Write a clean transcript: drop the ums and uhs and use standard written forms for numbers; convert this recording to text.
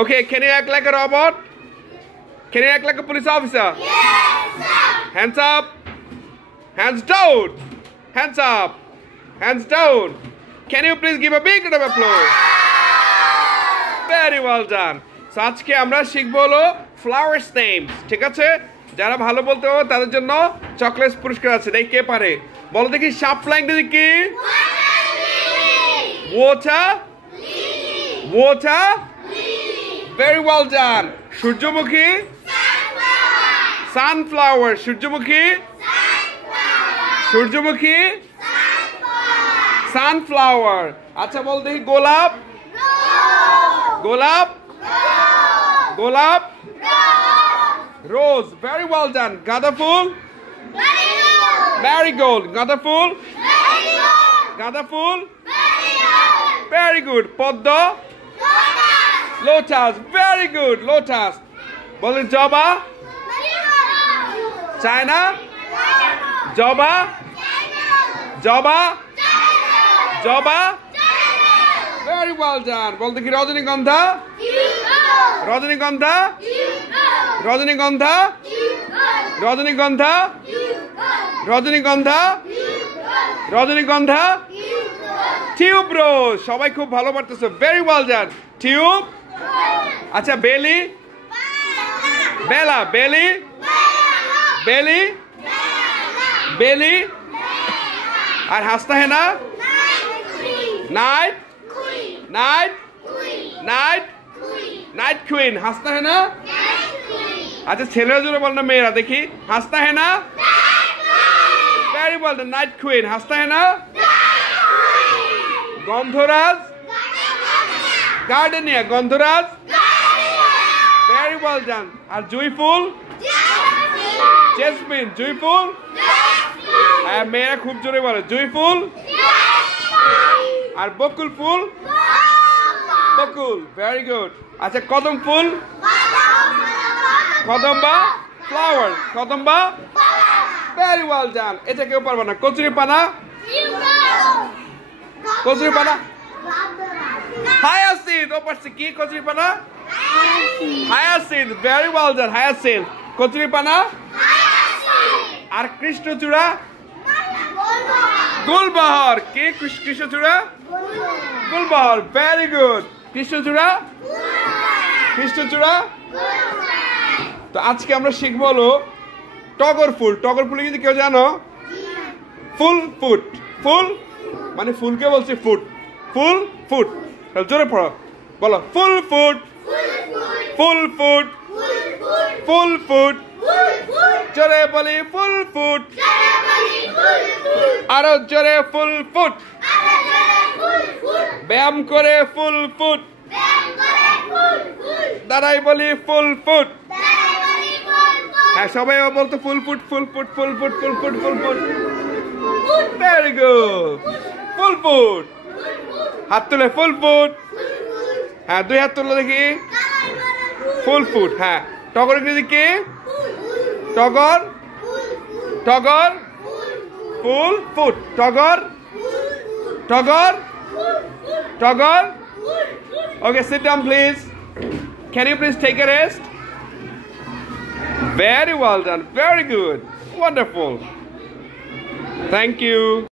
Okay, can you act like a robot? Can you act like a police officer? Yes, sir. Hands up. Hands down. Hands up. Hands down. Can you please give a big round of applause? Very well done. So আজকে আমরা শিখব হলো flowers names. ঠিক আছে? যারা ভালো বলতে পারবে তাদের জন্য চকলেট পুরস্কার আছে। দেখি কে পারে? বলো দেখি সাপলা ইংরেজি কি? Water. Water. Very well done. সূর্যমুখী? Sunflower. সূর্যমুখী? সূর্যমুখী? Sunflower. আচ্ছা বল দেখি গোলাপ? গোলাপ? গোলাপ? Rose. Very well done. গাঁদা ফুল? Marigold. গাঁদা ফুল? গাঁদা ফুল? Very good. পদ্ম? Lotus. Very good. Lotus. বলেন জবা? China? জবা? জবা? জবা? Very well done. বল দেখি রজনীগন্ধা? রজনীগন্ধা? রজনীগন্ধা? রজনীগন্ধা? রজনীগন্ধা? রজনীগন্ধা? টিউবরোজ। সবাই খুব ভালো পারতেছে। Very well done. টিউব? আচ্ছা বেলি? বেলা। বেলি? বেলি? বেলি? আর হাসতা হেনা? Night? Night? Night? Night queen. হাসতা হেনা? আচ্ছা ছেলেরা জোরে বল না মেয়েরা দেখি। হাসতা হেনা? Very well done. Night queen. হাসতা হেনা? গন্ধরাজ? গার্ডেনিয়া। গন্ধরাজ? Very well done. আর জুঁই ফুল? জেসমিন। জুঁই ফুল? হ্যাঁ মেয়েরা খুব জোরে বলে। জুঁই ফুল? আর বকুল ফুল? বকুল। Very good. আচ্ছা কদম ফুল? কদম্বা? ফ্লাওয়ার। কদম্বা? Very well done. এটা কেউ পারবে না। কচুরি পানা? কচুরি পানা? হায়াসিন্থ। ও পারছে কি কচুরি পানা? Hyacinth. Very well done. Hyacinth. কচুরি পানা? আর কৃষ্ণচূড়া? গুলবাহার। কে কৃষ্ণচূড়া? গুলবাহার। Very good. কৃষ্ণচূড়া? কৃষ্ণচূড়া? তো আজকে আমরা শিখবো হলো টগর ফুল। টগর ফুল কিন্তু কেউ জানো? ফুল ফুট। ফুল মানে ফুলকে বলছে ফুট। ফুল ফুট। জোরে পড়ো। বলো ফুল ফুট। ফুল ফুট। ফুল ফুট। জোরে বলি ফুল ফুট। আরো জোরে ফুল ফুট। ব্যায়াম করে ফুল ফুট। দাঁড়াই বলি ফুল ফুট। হ্যাঁ সবাই বলতো ফুল ফুট ফুল ফুট ফুল ফুট ফুল ফুট ফুল ফুট। Very good. ফুল ফুট। হাত তুলে ফুল ফুট। হ্যাঁ দুই হাত তুলে দেখি। ফুল ফুট। হ্যাঁ টগর ইংরেজি কি? টগর? টগর? ফুল ফুট। টগর? টগর? টগর? Okay, sit down please. Can you please take a rest? Very well done. Very good. Wonderful. Thank you.